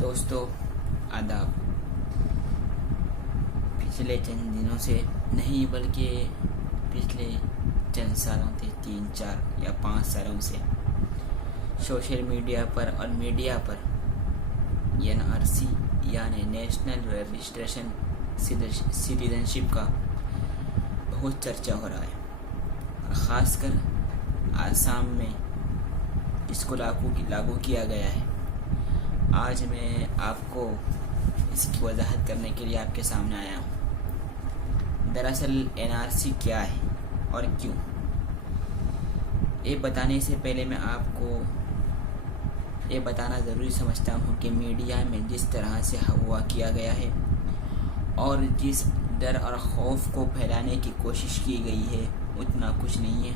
دوستو آداب۔ پچھلے چند دنوں سے نہیں بلکہ پچھلے چند سالوں سے 3, 4 یا 5 سالوں سے سوشل میڈیا پر اور میڈیا پر NRC یعنی نیشنل رجسٹریشن سٹیزنشپ کا بہت چرچا ہو رہا ہے، خاص کر آسام میں اس کو لاگو کیا گیا ہے۔ آج میں آپ کو اس کی وضاحت کرنے کے لیے آپ کے سامنے آیا ہوں۔ دراصل NRC کیا ہے اور کیوں، یہ بتانے سے پہلے میں آپ کو یہ بتانا ضروری سمجھتا ہوں کہ میڈیا میں جس طرح سے ہوا کیا گیا ہے اور جس ڈر اور خوف کو پھیلانے کی کوشش کی گئی ہے اتنا کچھ نہیں ہے۔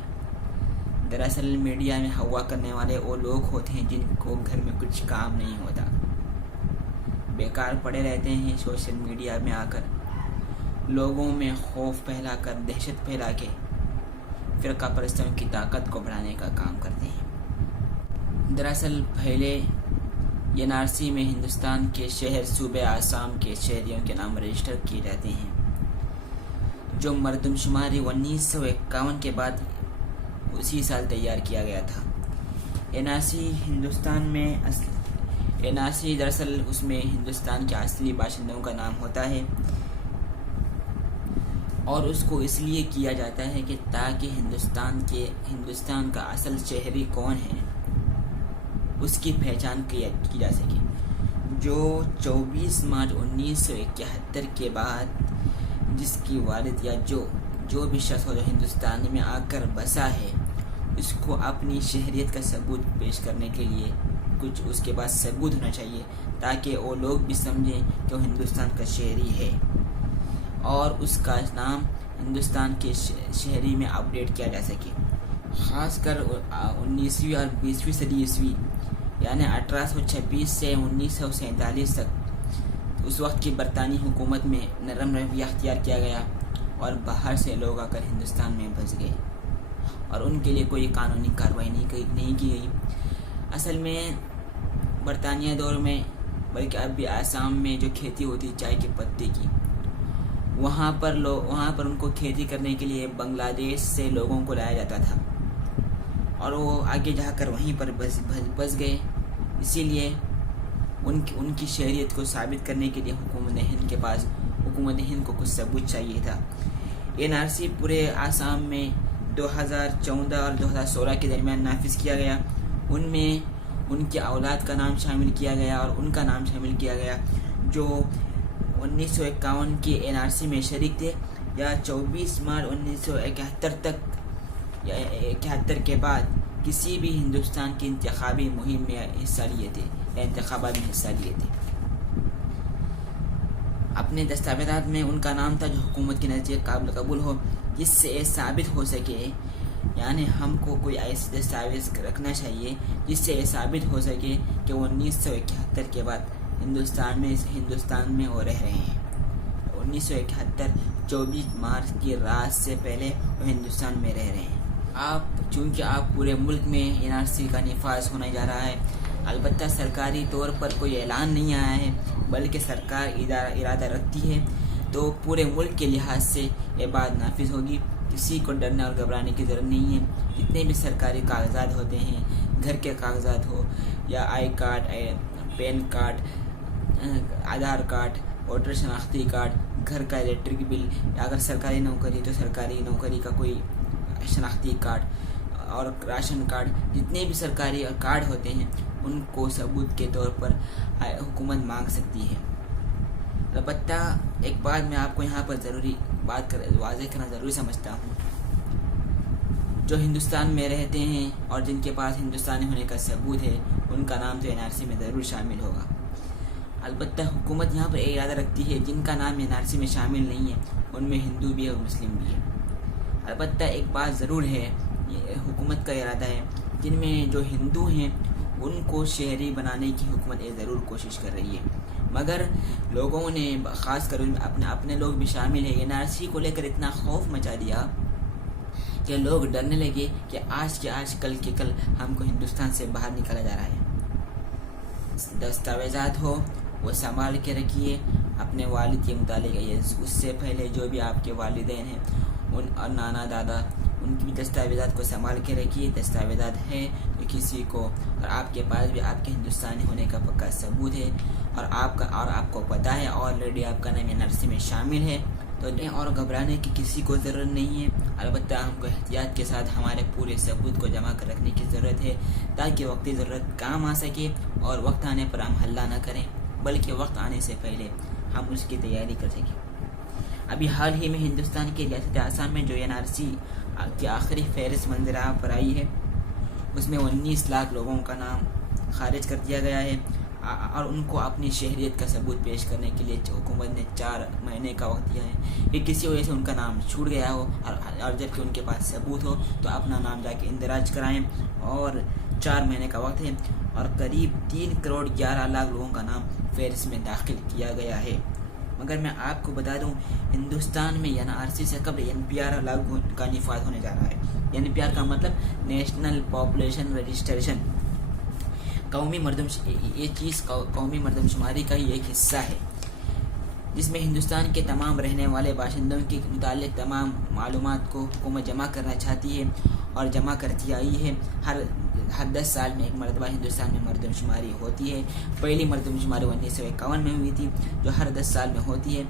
دراصل میڈیا میں ہوا کرنے والے وہ لوگ ہوتے ہیں جن کو گھر میں کچھ کام نہیں ہوتا، بیکار پڑے رہتے ہیں، سوشل میڈیا میں آ کر لوگوں میں خوف پھیلا کر، دہشت پھیلا کے فرقہ پرستوں کی طاقت کو بڑھانے کا کام کرتے ہیں۔ دراصل پہلے NRC میں ہندوستان کے شہر صوبے آسام کے شہریوں کے نام رجسٹر کیے جاتے ہیں، جو مردم شماری 1951 کے بعد اسی سال تیار کیا گیا تھا۔ NRC دراصل اس میں ہندوستان کے اصلی باشندوں کا نام ہوتا ہے، اور اس کو اس لیے کیا جاتا ہے کہ تاکہ ہندوستان کا اصل شہری کون ہے اس کی پہچان کی جا سکے۔ جو 24 مارچ 1971 کے بعد جس کی والد یا جو بھی شخص ہو جو ہندوستان میں آ کر بسا ہے، اس کو اپنی شہریت کا ثبوت پیش کرنے کے لیے کچھ اس کے پاس ثبوت ہونا چاہیے، تاکہ وہ لوگ بھی سمجھیں کہ وہ ہندوستان کا شہری ہے اور اس کا نام ہندوستان کے شہری میں اپڈیٹ کیا جا سکے۔ خاص کر 19ویں اور 20ویں صدی عیسوی یعنی 1826 سے 1947 تک اس وقت کی برطانوی حکومت میں نرم رویہ اختیار کیا گیا اور باہر سے لوگ آ کر ہندوستان میں بس گئے اور ان کے لیے کوئی قانونی کارروائی نہیں کی گئی۔ اصل میں برطانیہ دور میں، بلکہ اب بھی آسام میں جو کھیتی ہوتی چائے کے پتے کی، وہاں پر ان کو کھیتی کرنے کے لیے بنگلہ دیش سے لوگوں کو لایا جاتا تھا اور وہ آگے جا کر وہیں پر بس گئے۔ اسی لیے ان کی شہریت کو ثابت کرنے کے لیے حکومت ہند کو کچھ ثبوت چاہیے تھا۔ NRC پورے آسام میں 2014 اور 2016 کے درمیان نافذ کیا گیا۔ ان میں ان کی اولاد کا نام شامل کیا گیا اور ان کا نام شامل کیا گیا جو 1951 کی NRC میں شریک تھے یا 24 مارچ 1971 تک یا 71 کے بعد کسی بھی ہندوستان کی انتخابی مہم میں حصہ لیے تھے یا انتخابات میں حصہ لیے تھے۔ اپنے دستاویزات میں ان کا نام تھا جو حکومت کے نزدیک قابل قبول ہو، جس سے یہ ثابت ہو سکے، یعنی ہم کو کوئی ایسے دستاویز رکھنا چاہیے جس سے یہ ثابت ہو سکے کہ وہ 1971 کے بعد ہندوستان میں وہ رہ رہے ہیں۔ 1971 24 مارچ کی رات سے پہلے وہ ہندوستان میں رہ رہے ہیں۔ چونکہ آپ پورے ملک میں NRC کا نفاذ ہونے جا رہا ہے، البتہ سرکاری طور پر کوئی اعلان نہیں آیا ہے، بلکہ سرکار ارادہ رکھتی ہے تو پورے ملک کے لحاظ سے یہ بات نافذ ہوگی۔ کسی کو ڈرنے اور گھبرانے کی ضرورت نہیں ہے۔ جتنے بھی سرکاری کاغذات ہوتے ہیں، گھر کے کاغذات ہو یا I card, PAN card, Aadhaar card, voter شناختی کارڈ، گھر کا الیکٹرک بل، یا اگر سرکاری نوکری تو سرکاری نوکری کا کوئی شناختی کارڈ اور راشن کارڈ، جتنے بھی سرکاری کارڈ ہوتے ہیں ان کو ثبوت کے طور پر حکومت مانگ سکتی ہے۔ البتہ ایک بات میں آپ کو یہاں پر واضح کرنا ضروری سمجھتا ہوں، جو ہندوستان میں رہتے ہیں اور جن کے پاس ہندوستانی ہونے کا ثبوت ہے ان کا نام تو NRC میں ضرور شامل ہوگا۔ البتہ حکومت یہاں پر ارادہ رکھتی ہے جن کا نام NRC میں شامل نہیں ہے ان میں ہندو بھی ہے اور مسلم بھی ہے۔ البتہ ایک بات ضرور ہے، یہ حکومت کا ارادہ ہے، جن میں جو ہندو ہیں ان کو شہری بنانے کی حکومت یہ ضرور کوشش کر رہی ہے، مگر لوگوں نے خاص کر اپنے لوگ بھی شامل ہیں، NRC کو لے کر اتنا خوف مچا دیا کہ لوگ ڈرنے لگے کہ آج کے آج کل کے کل ہم کو ہندوستان سے باہر نکالا جا رہا ہے۔ دستاویزات ہو وہ سنبھال کے رکھیے. اپنے والد کے متعلق اس سے پہلے جو بھی آپ کے والدین ہیں ان اور نانا دادا ان کی بھی دستاویزات کو سنبھال کے رکھیے. دستاویزات ہے تو کسی کو اور آپ کے پاس بھی آپ کے ہندوستانی ہونے کا پکا ثبوت ہے اور آپ کو پتہ ہے آلریڈی آپ کا نام NRC میں شامل ہے تو اور گھبرانے کی کسی کو ضرورت نہیں ہے. البتہ ہم کو احتیاط کے ساتھ ہمارے پورے ثبوت کو جمع کر رکھنے کی ضرورت ہے تاکہ وقتی ضرورت کام آ سکے اور وقت آنے پر ہم ہلہ نہ کریں بلکہ وقت آنے سے پہلے ہم اس کی تیاری کر سکیں. ابھی حال ہی میں ہندوستان کی ریاست آسام میں جو NRC کی آخری فہرست منظر عام پر آئی ہے اس میں 19 لاکھ لوگوں کا نام خارج کر دیا گیا ہے اور ان کو اپنی شہریت کا ثبوت پیش کرنے کے لیے حکومت نے 4 مہینے کا وقت دیا ہے کہ کسی وجہ سے ان کا نام چھوٹ گیا ہو اور جب کہ ان کے پاس ثبوت ہو تو اپنا نام جا کے اندراج کرائیں اور 4 مہینے کا وقت ہے اور قریب 3 کروڑ 11 لاکھ لوگوں کا نام فہرست میں داخل کیا گیا ہے. مگر میں آپ کو بتا دوں ہندوستان میں NRC سے قبل NPR لاگو کا نفاذ ہونے جا رہا ہے. NPR کا مطلب نیشنل پاپولیشن رجسٹریشن. یہ چیز قومی مردم شماری کا ہی ایک حصہ ہے جس میں ہندوستان کے تمام رہنے والے باشندوں کے متعلق تمام معلومات کو حکومت جمع کرنا چاہتی ہے اور جمع کرتی آئی ہے. ہر 10 سال میں ایک مرتبہ ہندوستان میں مردم شماری ہوتی ہے. پہلی مردم شماری 1951 میں ہوئی تھی جو ہر 10 سال میں ہوتی ہے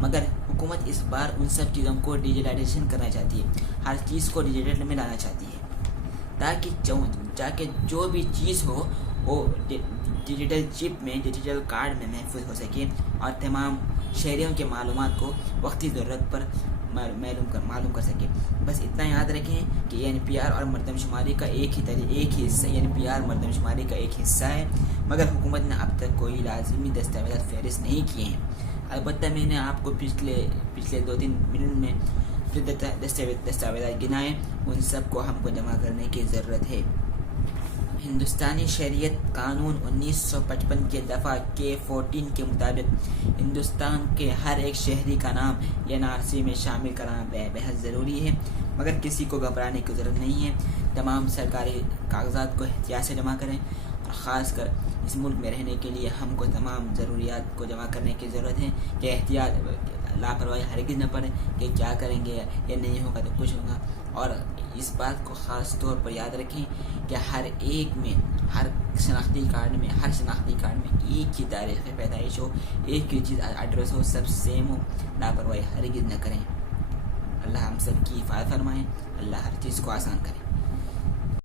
مگر حکومت اس بار ان سب چیزوں کو ڈیجیٹائزیشن کرنا چاہتی ہے. ہر چیز کو ڈیجیٹل میں لانا چاہتی ہے تاکہ جو بھی چیز ہو وہ ڈیجیٹل چپ میں ڈیجیٹل کارڈ میں محفوظ ہو سکے اور تمام شہریوں کے معلومات کو وقتی ضرورت پر معلوم کر سکے. بس اتنا یاد رکھیں کہ NPR اور مردم شماری کا ایک ہی حصہ NPR مردم شماری کا ایک حصہ ہے مگر حکومت نے اب تک کوئی لازمی دستاویزات فہرست نہیں کیے ہیں. البتہ میں نے آپ کو پچھلے 2-3 منٹ میں جو دستاویزات گنائے ان سب کو ہم کو جمع کرنے کی ضرورت ہے. ہندوستانی شہریت قانون 1955 کے دفعہ K14 کے مطابق ہندوستان کے ہر ایک شہری کا نام NRC میں شامل کرانا بہت ضروری ہے مگر کسی کو گھبرانے کی ضرورت نہیں ہے. تمام سرکاری کاغذات کو احتیاط سے جمع کریں اور خاص کر اس ملک میں رہنے کے لیے ہم کو تمام ضروریات کو جمع کرنے کی ضرورت ہے کہ احتیاط لاپرواہی ہرگز نہ پڑے کہ کیا کریں گے یا نہیں ہوگا تو کچھ ہوگا. اور اس بات کو خاص طور پر یاد رکھیں کہ ہر شناختی کارڈ میں ایک ہی تاریخ پیدائش ہو, ایک ہی چیز ایڈریس ہو, سب سیم ہو. لاپرواہی ہرگز نہ کریں. اللہ ہم سب کی حفاظت فرمائے. اللہ ہر چیز کو آسان کرے.